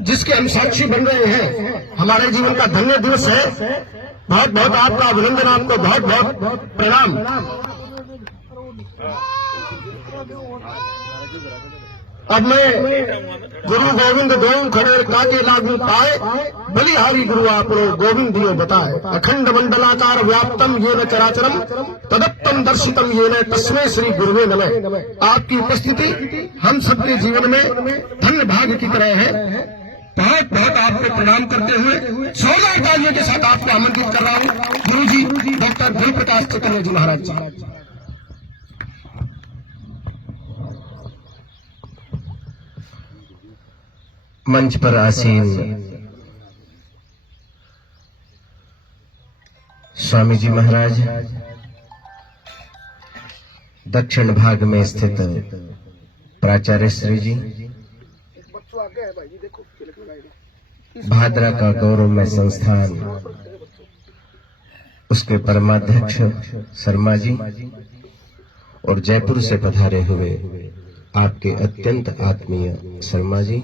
जिसके हम साक्षी बन रहे हैं, हमारे जीवन का धन्य दिवस है। बहुत बहुत आपका अभिनंदन, आपको बहुत बहुत प्रणाम। अब मैं गुरु गोविंद दोऊ खड़े काके लागू पाए, बलिहारी गुरु आपनो गोविंद दियो बताए। अखंड मंडलाकार व्याप्तम येन चराचरम तदत्तम दर्शितम येन तस्मै श्री गुरुवे नमः। आपकी उपस्थिति हम सबके जीवन में धन्य भाग्य की तरह है। बहुत बहुत आपको प्रणाम करते हुए जोरदार तालियों के साथ आपको आमंत्रित कर रहा हूँ गुरु जी डॉक्टर गुरु प्रकाश चतुर्वेदी जी महाराज जी। मंच पर आसीन स्वामी जी महाराज, दक्षिण भाग में स्थित प्राचार्य श्री जी, भादरा का गौरवमय संस्थान उसके परमाध्यक्ष शर्मा जी और जयपुर से पधारे हुए आपके अत्यंत आत्मीय शर्मा जी,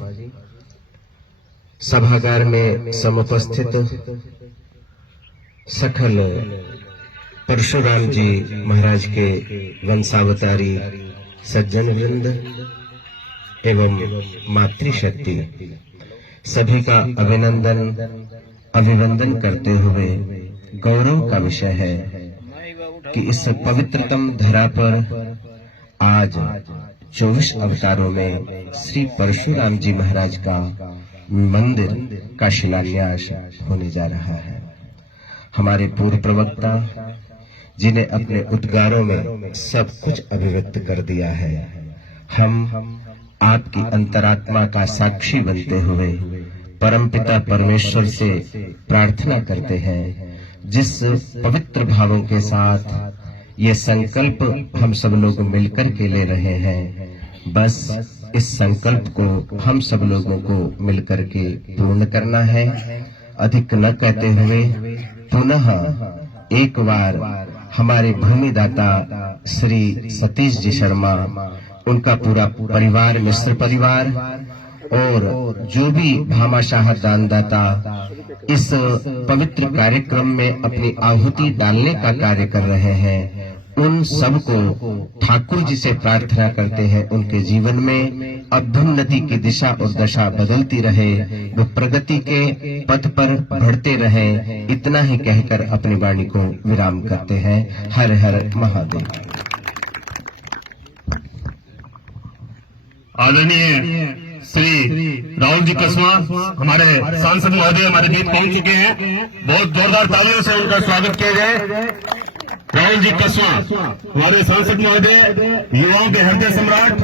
सभागार में समुपस्थित सकल परशुराम जी महाराज के वंशावतारी सज्जन वृंद एवं मातृशक्ति, सभी का अभिनंदन अभिवंदन करते हुए गौरव का विषय है कि इस पवित्रतम धरा पर आज 24 अवतारों में श्री परशुराम जी महाराज का मंदिर का शिलान्यास होने जा रहा है। हमारे पूर्व प्रवक्ता जिन्हें अपने उद्गारों में सब कुछ अभिव्यक्त कर दिया है, हम आपकी अंतरात्मा का साक्षी बनते हुए परमपिता परमेश्वर से प्रार्थना करते हैं, जिस पवित्र भावों के साथ ये संकल्प हम सब लोग मिलकर के ले रहे हैं, बस इस संकल्प को हम सब लोगों को मिलकर के पूर्ण करना है। अधिक न कहते हुए पुनः एक बार हमारे भूमिदाता श्री सतीश जी शर्मा, उनका पूरा परिवार, मिश्र परिवार और जो भी भामाशाह दानदाता इस पवित्र कार्यक्रम में अपनी आहुति डालने का कार्य कर रहे हैं, उन सबको ठाकुर जी से प्रार्थना करते हैं उनके जीवन में अभ्युन्नति की दिशा और दशा बदलती रहे, वो प्रगति के पथ पर बढ़ते रहे। इतना ही कहकर अपनी वाणी को विराम करते हैं। हर हर महादेव। आदरणीय श्री राहुल जी कसवा हमारे सांसद महोदय हमारे बीच पहुंच चुके हैं। बहुत जोरदार तालियों से उनका स्वागत किया जाए। राहुल जी कसवा हमारे सांसद महोदय, युवाओं के हृदय सम्राट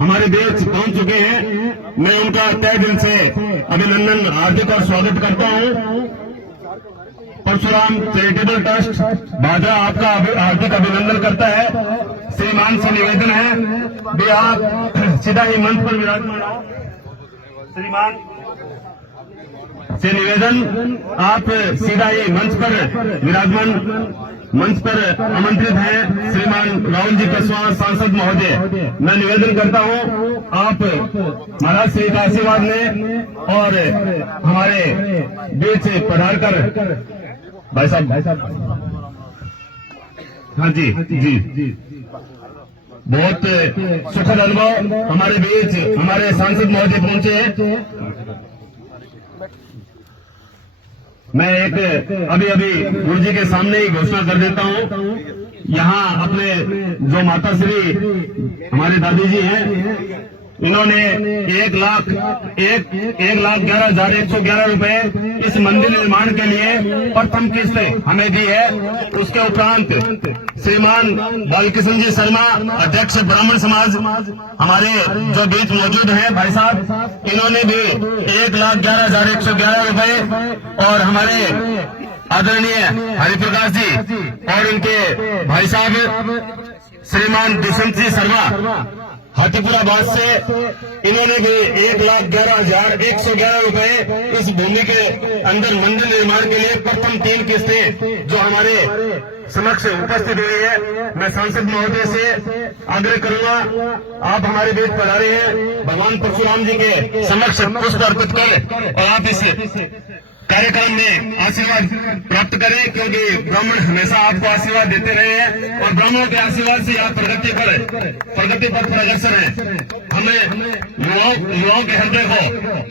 हमारे बीच पहुंच चुके हैं। मैं उनका तहे दिल से अभिनंदन, हार्दिक और स्वागत करता हूं। परशुराम चैरिटेबल ट्रस्ट भादरा आपका हार्दिक अभिनंदन करता है। श्रीमान से निवेदन है भी आप सीधा ही मंच पर विराजमान हो। श्रीमान से निवेदन, आप सीधा ही मंच पर विराजमान, मंच पर आमंत्रित हैं श्रीमान राहुल जी कसवा सांसद महोदय। मैं निवेदन करता हूं आप महाराज श्री का आशीर्वाद लें और हमारे बीच पधार कर भाई साहब। हाँ जी जी, बहुत सुखद अनुभव हमारे बीच हमारे सांसद महोदय पहुंचे हैं। मैं एक अभी गुरु जी के सामने ही घोषणा कर देता हूं। यहाँ अपने जो माता श्री हमारे दादी जी हैं, इन्होंने 1,11,111 रुपए इस मंदिर निर्माण के लिए प्रथम किस्त हमें दी है। उसके उपरांत श्रीमान बालकृष्ण जी शर्मा, अध्यक्ष ब्राह्मण समाज हमारे जो बीच मौजूद हैं भाई साहब, इन्होंने भी 1,11,111 रुपए और हमारे आदरणीय हरिप्रकाश जी और इनके भाई साहब श्रीमान दुष्यंत जी शर्मा, हाथीपुराबाद से इन्होंने भी 1,11,111 रुपए इस भूमि के अंदर मंदिर निर्माण के लिए प्रथम 3 किस्तें जो हमारे समक्ष उपस्थित हुई है। मैं सांसद महोदय से आग्रह करूंगा, आप हमारे बीच पधारे हैं, भगवान परशुराम जी के समक्ष पुष्प अर्पित करें और आप इस कार्यक्रम में आशीर्वाद प्राप्त करें, क्योंकि ब्राह्मण हमेशा आपको आशीर्वाद देते रहे हैं और ब्राह्मणों के आशीर्वाद से आप प्रगति पर अग्रसर हैं। हमें युवाओं के हृदय को,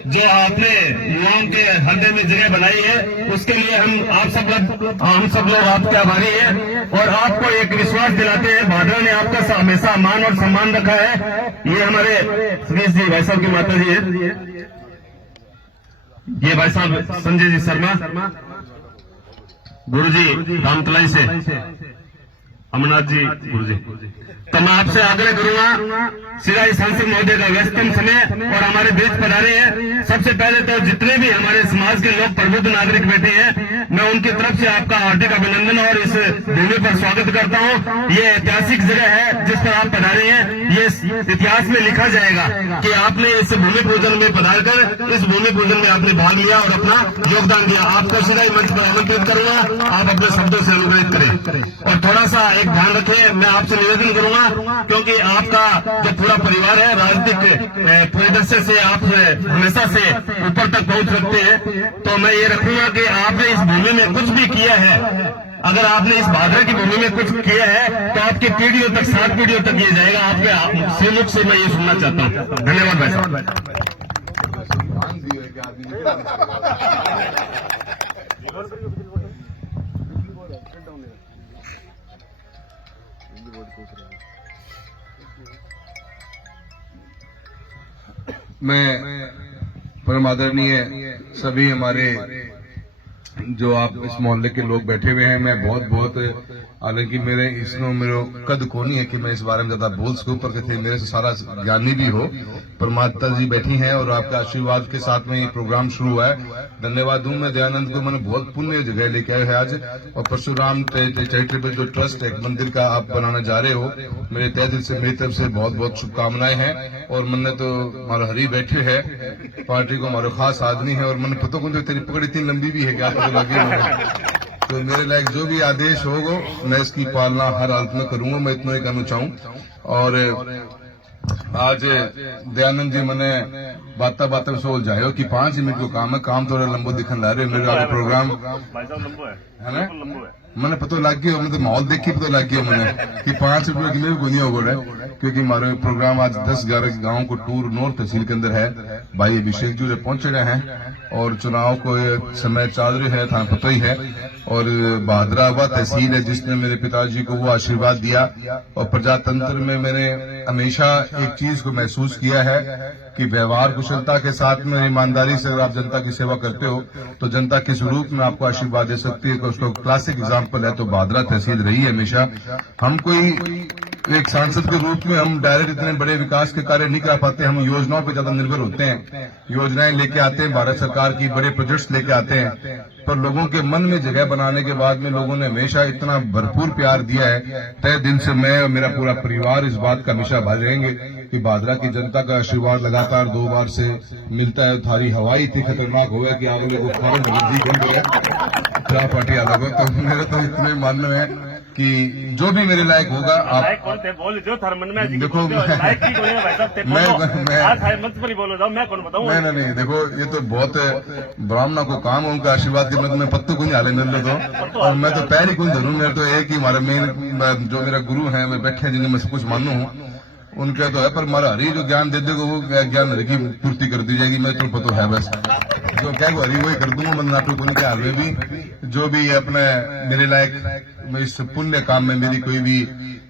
जो आपने युवाओं के हृदय में जगह बनाई है, उसके लिए हम सब लोग आपके आभारी हैं और आपको एक विश्वास दिलाते हैं, भादरा ने आपका हमेशा मान और सम्मान रखा है। ये हमारे सुरेश जी भाई साहब की माता जी है, ये भाई साहब संजय जी शर्मा, गुरु जी रामतलाई से अमरनाथ जी गुरु जी। तो मैं आपसे आग्रह करूंगा, सीधा ही सांसद महोदय का व्यस्तम समय और हमारे बीच पधारे हैं। सबसे पहले तो जितने भी हमारे समाज के लोग प्रबुद्ध नागरिक बैठे हैं, मैं उनकी तरफ से आपका हार्दिक अभिनंदन और इस भूमि पर स्वागत करता हूं। ये ऐतिहासिक जगह है जिस पर आप पधारे हैं। ये इतिहास में लिखा जाएगा कि आपने इस भूमि पूजन में पधार कर इस भूमि पूजन में आपने भाग लिया और अपना योगदान दिया। आपको सीधा ही मंच पर आमंत्रित करूंगा, आप अपने शब्दों से अनुग्रहित करें और थोड़ा सा एक ध्यान रखें। मैं आपसे निवेदन करूंगा, क्योंकि आपका जो पूरा परिवार है राजनीतिक परिदृश्य से आप हमेशा से ऊपर तक पहुंच रखते हैं, तो मैं ये रखूंगा कि आपने इस भूमि में कुछ भी किया है, अगर आपने इस भादरा की भूमि में कुछ किया है तो आपकी पीढ़ियों तक 7 पीढ़ियों तक ये जाएगा। आपके श्रीमुख से मैं ये सुनना चाहता हूँ। धन्यवाद भाई साहब। मैं परम आदरणीय सभी हमारे जो आप इस मोहल्ले के लोग बैठे हुए हैं, मैं बहुत हालांकि मेरे कद को नहीं है कि मैं इस बारे में ज्यादा बोल सकूं, पर मेरे से सारा ज्ञानी भी हो। परमात्मा जी बैठी हैं और आपके आशीर्वाद के साथ में ये प्रोग्राम शुरू हुआ है। धन्यवाद दूं मैं दयानंद को, मैंने बहुत पुण्य जगह लेके आए हैं आज। और परशुराम चैरिटेबल जो ट्रस्ट एक मंदिर का आप बनाना जा रहे हो, मेरे तहे दिल से मेरी तरफ से बहुत शुभकामनाएं हैं। और मैंने तो हमारा हरी बैठे है पार्टी को, हमारा खास आदमी है और मैंने पता को तेरी पकड़ इतनी लंबी भी है क्या पता लगी। तो मेरे लायक जो भी आदेश होगा मैं इसकी पालना हर हालत में करूंगा, मैं इतना ही कहना चाहूँ। और आज दयानंद जी मैंने बात में सोच जाए कि 5 मिनट को काम है, काम थोड़ा लंबो दिखन ला रहे मेरे आगे प्रोग्राम है ना, मैंने पता लग गया, मैं तो माहौल देख के पता लग गया मैंने कि 5 रुपये के लिए भी नहीं होगा, क्योंकि हमारे प्रोग्राम आज 10-11 गाँव को टूर नॉर्थ तहसील के अंदर है। भाई अभिषेक जी पहुंचे रहे हैं और चुनाव को समय चल रही है, था पता ही है। और भादरा वह तहसील है जिसने मेरे पिताजी को वो आशीर्वाद दिया। और प्रजातंत्र में मैंने हमेशा एक चीज को महसूस किया है कि व्यवहार कुशलता के साथ में ईमानदारी से अगर आप जनता की सेवा करते हो तो जनता किस रूप में आपको आशीर्वाद दे सकती है। उसको क्लासिक एग्जाम्पल है तो भादरा तहसील रही है हमेशा। हम कोई एक सांसद के रूप में हम डायरेक्ट इतने बड़े विकास के कार्य नहीं कर पाते, हम योजनाओं पर ज्यादा निर्भर होते हैं। योजनाएं लेके आते हैं, भारत सरकार की बड़े प्रोजेक्ट्स लेके आते हैं, पर लोगों के मन में जगह बनाने के बाद में लोगों ने हमेशा इतना भरपूर प्यार दिया है। तय दिन से मैं और मेरा पूरा परिवार इस बात का हमेशा भाग रहेंगे कि भादरा की जनता का आशीर्वाद लगातार 2 बार से मिलता है। थारी हवाई इतनी खतरनाक हो गया कि आप लोगों को फौरन क्या पार्टी अलग हो। तो मेरा तो इतने मानना है कि जो भी मेरे लायक होगा आप देखो। नहीं देखो, ये तो बहुत ब्राह्मणों को काम है उनका आशीर्वाद के मैं पत्तों को नहीं हाले मिल रहा तो। और मैं तो पैर ही कोई धरूं, मेरे तो एक ही हमारा मेन जो मेरा गुरु है मैं बैठे जिन्हें मैं सब कुछ मानू हूँ उनका तो है, पर हमारा हरी जो ज्ञान दे देगा वो ज्ञान हरी की पूर्ति कर दी जाएगी। मैं तो पता है बस जो क्या हरी वही कर दूंगा। मैं नाटक उनके हाल भी जो भी अपने मेरे लायक मैं इस पुण्य काम में मेरी कोई भी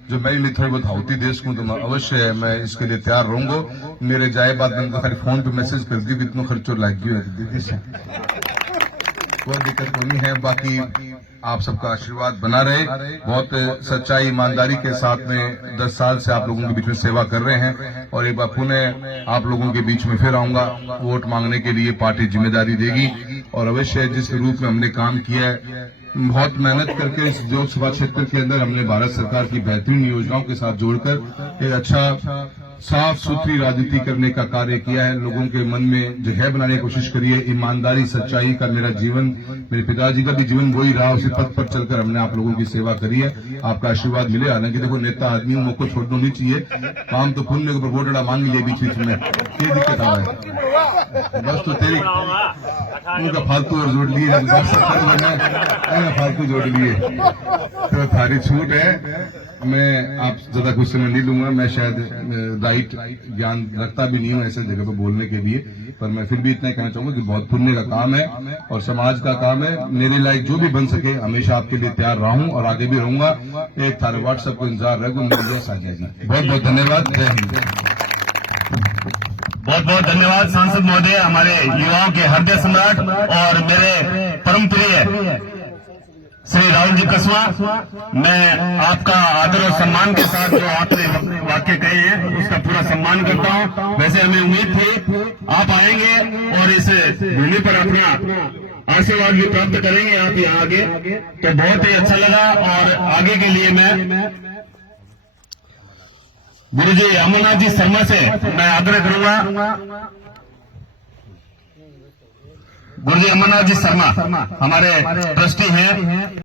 जो मेरी लिए थोड़ी बहुत हाउती दे सकूं तो मैं अवश्य मैं इसके लिए तैयार रहूंगा। मेरे जाए बात मैंने खाली फोन पे मैसेज कर दी इतना खर्चो लग गया दीदी से, कोई दिक्कत नहीं है। बाकी आप सबका आशीर्वाद बना रहे। बहुत सच्चाई ईमानदारी के साथ में 10 साल से आप लोगों के बीच में सेवा कर रहे हैं और एक बार पुनः आप लोगों के बीच में फिर आऊंगा। वोट मांगने के लिए पार्टी जिम्मेदारी देगी और अवश्य जिस रूप में हमने काम किया है, बहुत मेहनत करके इस लोकसभा क्षेत्र के अंदर हमने भारत सरकार की बेहतरीन योजनाओं के साथ जोड़कर एक अच्छा साफ सुथरी राजनीति करने का कार्य किया है, लोगों के मन में जगह बनाने की कोशिश करी है। ईमानदारी सच्चाई का मेरा जीवन, मेरे पिताजी का भी जीवन वही रहा, उसी पथ पर चलकर हमने आप लोगों की सेवा करी है। आपका आशीर्वाद मिले। हालांकि देखो नेता आदमी हूं, मुझको छोड़ना नहीं चाहिए, काम तो पुण्य के ऊपर बोटड़ा मांग लिया बीच बीच में, ये दिक्कत आ रहा है। बस तो तेरी उनका फालतू और जोड़ लिए फालतू जोड़ लिए, तो थारी छूट है। मैं आप ज्यादा कुछ समय नहीं लूंगा, मैं शायद राइट ज्ञान रखता भी नहीं हूं ऐसे जगह पर बोलने के लिए, पर मैं फिर भी इतना कहना चाहूंगा कि बहुत पुण्य का काम है और समाज का काम है। मेरे लायक जो भी बन सके हमेशा आपके लिए तैयार रहा हूं और आगे भी रहूंगा। एक थारे व्हाट्सएप को इंतजार रखो। मेरे साझा जी, बहुत बहुत धन्यवाद। जय हिंद। बहुत बहुत धन्यवाद सांसद महोदय, हमारे युवाओं के हृदय सम्राट और मेरे परम प्रिय श्री राहुल जी कसवा। मैं आपका आदर और सम्मान के साथ जो आपने वाक्य कहे हैं उसका पूरा सम्मान करता हूं। वैसे हमें उम्मीद थी आप आएंगे और इस भूमि पर अपना आशीर्वाद भी प्राप्त करेंगे आप यहाँ आगे, तो बहुत ही अच्छा लगा। और आगे के लिए मैं गुरु जी अमरनाथ जी शर्मा से मैं आग्रह करूंगा। गुरु जी अमरनाथ जी शर्मा हमारे ट्रस्टी हैं।